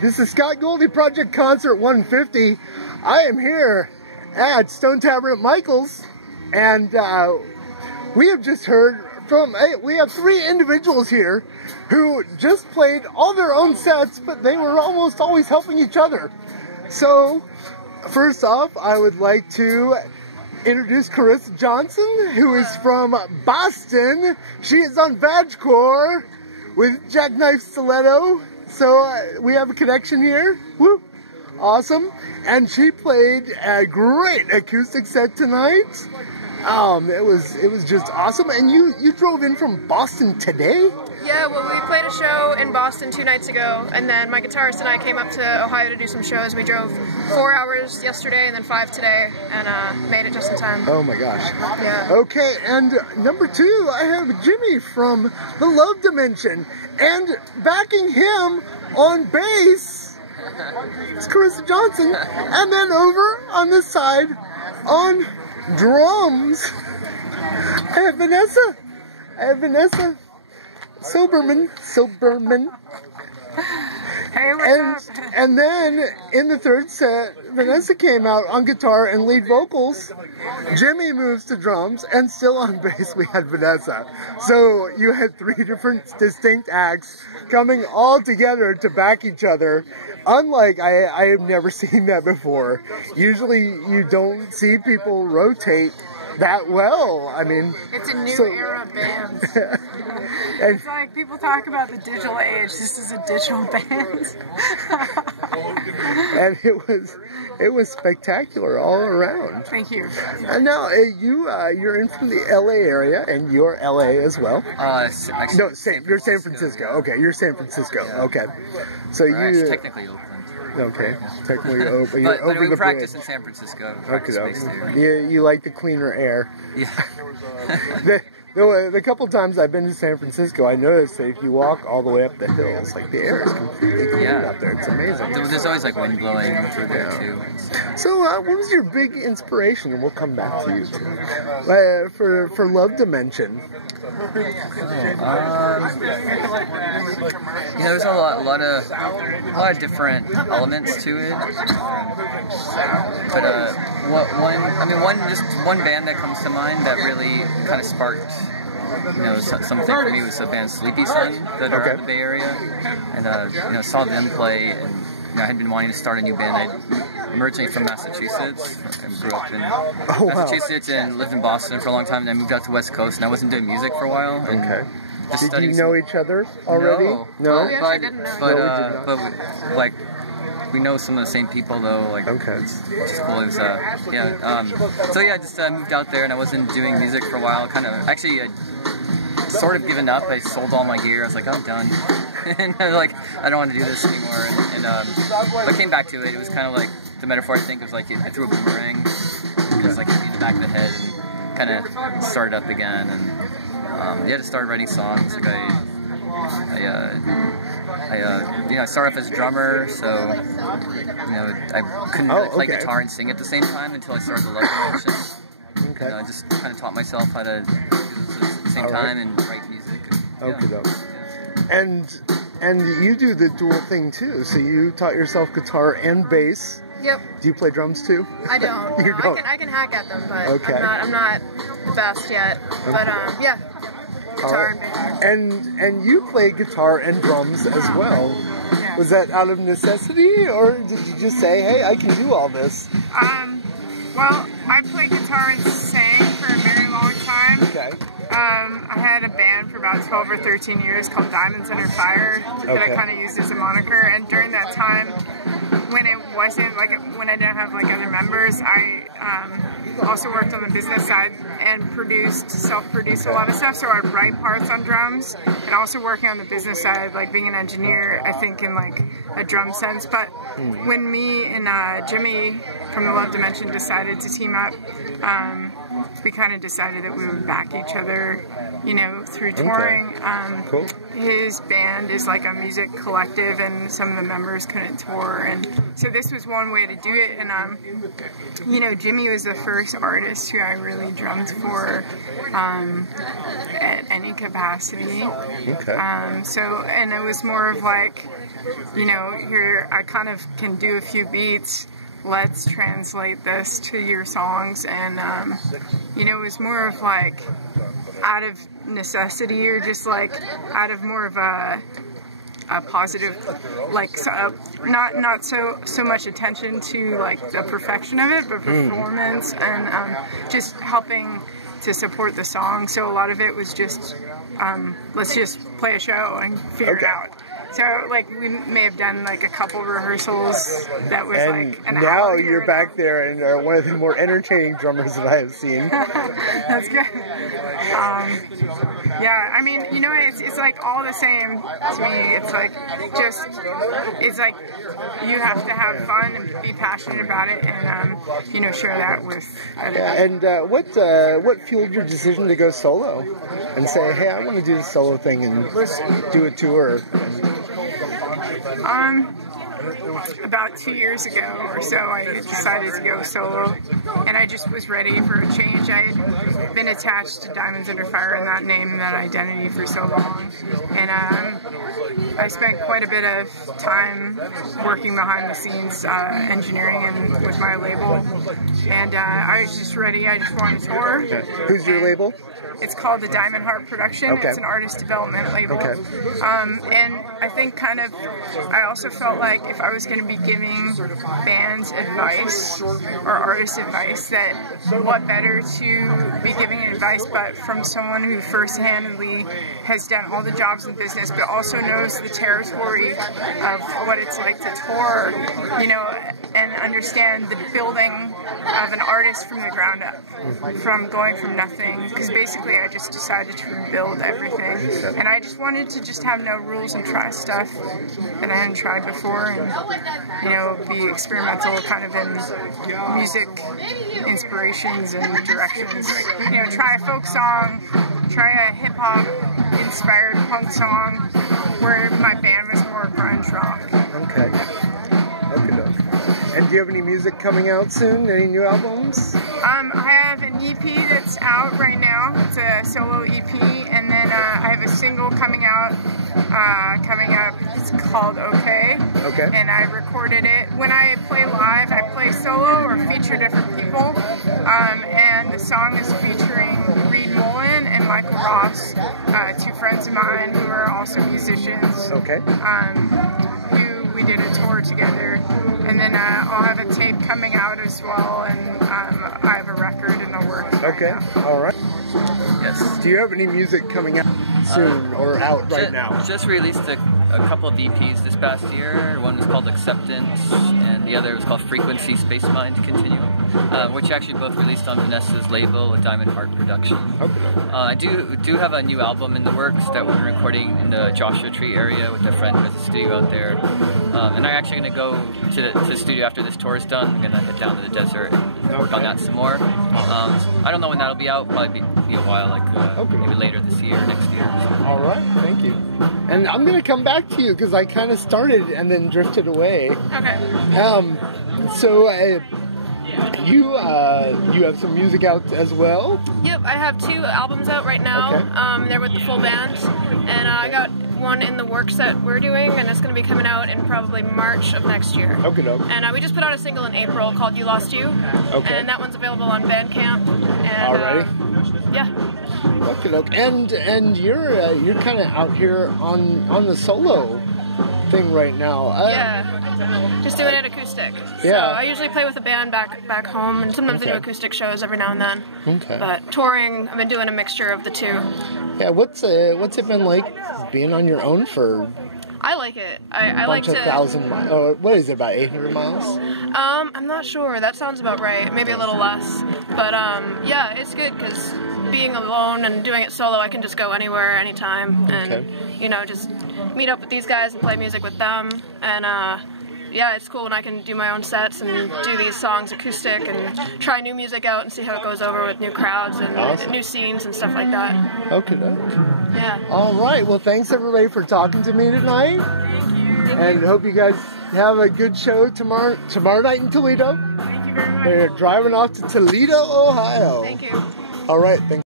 this is Scott Goldie, Project Concert 150. I am here at Stone Tavern at Michael's, and we have just heard from, we have 3 individuals here who just played all their own sets, but they were almost always helping each other. So, first off, I would like to introduce Carissa Johnson, who is from Boston. She is on Vagcore with Jackknife Stiletto. So we have a connection here. Woo! Awesome. And she played a great acoustic set tonight. It was just awesome. And you drove in from Boston today? Yeah, well, we played a show in Boston 2 nights ago, and then my guitarist and I came up to Ohio to do some shows. We drove 4 hours yesterday and then 5 today, and made it just in time. Oh my gosh. Yeah. Okay, and number 2, I have Jimmy from the Love Dimension, and backing him on bass, it's Carissa Johnson, and then over on this side, on drums, I have Vanessa. Silberman. Hey, what's up? And then in the 3rd set, Vanessa came out on guitar and lead vocals. Jimmy moves to drums, and still on bass we had Vanessa. So you had 3 different distinct acts coming all together to back each other. Unlike, I have never seen that before. Usually you don't see people rotate that well. I mean, it's a new era band. It's like people talk about the digital age. This is a digital band. And it was spectacular all around. Thank you. And now you're in from the LA area, and you're LA as well. Actually, no, you're San Francisco. Okay, you're San Francisco. Yeah. Okay, so you technically Oakland. Okay, technically open. But over we the practice bridge. in San Francisco. Yeah, you like the cleaner air. Yeah. The couple times I've been to San Francisco, I noticed that if you walk all the way up the hills, like the air is completely clean up there. It's amazing. There's always like wind blowing through there too. So, what was your big inspiration? And we'll come back to you too. For Love Dimension. There's a lot of different elements to it. But one band that comes to mind that really kind of sparked, something for me was the band Sleepy Sun that are in the Bay Area, and saw them play, and I had been wanting to start a new band. I'm originally from Massachusetts and grew up in Massachusetts and lived in Boston for a long time, and I moved out to West Coast, and I wasn't doing music for a while. And Did you know each other already? No. But we know some of the same people though. It's just cool. It was, I just moved out there, and I wasn't doing music for a while. Sort of given up. I sold all my gear. I was like, I'm done. And I was like, I don't want to do this anymore. And I came back to it. It was kind of like the metaphor I think was like I threw a boomerang. It was like hit me in the back of the head and kind of started up again. And just started writing songs. Like I started off as a drummer, so I couldn't really play guitar and sing at the same time until I started the Love Dimension. I just kind of taught myself how to do this at the same time and write music. And you do the dual thing too. So you taught yourself guitar and bass. Yep. Do you play drums too? I don't. You don't. I can hack at them, but I'm not the best yet. But yeah. Guitar and bass. And you play guitar and drums as well. Yeah. Was that out of necessity, or did you just say, hey, I can do all this? Well, I played guitar and sang for a very long time. Okay. I had a band for about 12 or 13 years called Diamonds Under Fire that I kind of used as a moniker, and during that time, when it wasn't when I didn't have other members, I also worked on the business side and self-produced a lot of stuff. So I'd write parts on drums, and also working on the business side, being an engineer, I think in a drum sense. But when me and Jimmy from the Love Dimension decided to team up, we kind of decided that we would back each other, you know, through touring. Cool. His band is like a music collective, and some of the members couldn't tour, and so this was one way to do it. And you know, Jimmy was the first artist who I really drummed for at any capacity. Okay. So, and it was more of like, you know, here I kind of can do a few beats. Let's translate this to your songs, and you know, it was more of like out of necessity, or just like out of more of a positive, like not so much attention to like the perfection of it, but performance, and just helping to support the song. So a lot of it was just let's just play a show and figure it out. So, like, we may have done, like, a couple rehearsals that was, like, an hour. Now you're back there and are one of the more entertaining drummers that I have seen. That's good. Yeah, I mean, you know, it's like, all the same to me. It's, like, just, it's, like, you have to have fun and be passionate about it and, you know, share that with others. Yeah, and what fueled your decision to go solo and say, hey, I want to do this solo thing and do a tour? About 2 years ago or so, I decided to go solo, and I just was ready for a change. I had been attached to Diamonds Under Fire and that name and that identity for so long, and I spent quite a bit of time working behind the scenes, engineering and with my label, and I was just ready. I just wanted to tour. Okay. Who's your label? It's called the Diamond Heart Production. Okay. It's an artist development label. Okay. And I think kind of, I also felt like if I was going to be giving bands advice or artists advice, that what better to be giving advice but from someone who first-handedly has done all the jobs in business, but also knows the territory of what it's like to tour, you know, and understand the building of an artist from the ground up, from going from nothing, because basically I just decided to rebuild everything, and I just wanted to just have no rules and try stuff that I hadn't tried before, and, you know, be experimental kind of in music inspirations and directions. You know, try a folk song, try a hip-hop inspired punk song, where my band was more grunge rock. Okay. And do you have any music coming out soon? Any new albums? I have an EP that's out right now. It's a solo EP, and then I have a single coming out coming up. It's called Okay. Okay. And I recorded it. When I play live, I play solo or feature different people. And the song is featuring Reed Mullen and Michael Ross, two friends of mine who are also musicians. Okay. We did a tour together, and then I'll have a tape coming out as well, and I have a record in the works. Okay, all right. Yes. Do you have any music coming out soon or out right now? Just released a couple of EPs this past year. One was called Acceptance, and the other was called Frequency Space Mind Continuum, which actually both released on Vanessa's label, a Diamond Heart Production. Okay. I do have a new album in the works that we're recording in the Joshua Tree area with a friend who has a studio out there. And I'm actually going to go to the studio after this tour is done. I'm going to head down to the desert and work on that some more. I don't know when that'll be out. Probably be a while, like maybe later this year, next year. All right, thank you. And I'm going to come back to you because I kind of started and then drifted away. Okay. So you have some music out as well? Yep, I have 2 albums out right now. Okay. They're with the full band, and I got one in the works that we're doing, and it's going to be coming out in probably March of next year. Okay, doke. And we just put out a single in April called You Lost You. Okay. And that one's available on Bandcamp. And, alrighty. Yeah. Okay, doke. And you're kind of out here on the solo thing right now. Yeah, just doing it acoustic. Yeah. So I usually play with a band back home, and sometimes I do acoustic shows every now and then. Okay. But touring, I've been doing a mixture of the 2. Yeah, what's it been like being on your own for? I like it. I like to. 1,000 miles. Oh, what is it? About 800 miles? I'm not sure. That sounds about right. Maybe a little less. But yeah, it's good because being alone and doing it solo, I can just go anywhere, anytime, and you know, just meet up with these guys and play music with them, and yeah, it's cool when I can do my own sets and do these songs acoustic and try new music out and see how it goes over with new crowds and new scenes and stuff like that. Okay. Yeah. All right. Well, thanks everybody for talking to me tonight. Thank you. And hope you guys have a good show tomorrow night in Toledo. Thank you very much. They're driving off to Toledo, Ohio. Thank you. All right. Thanks.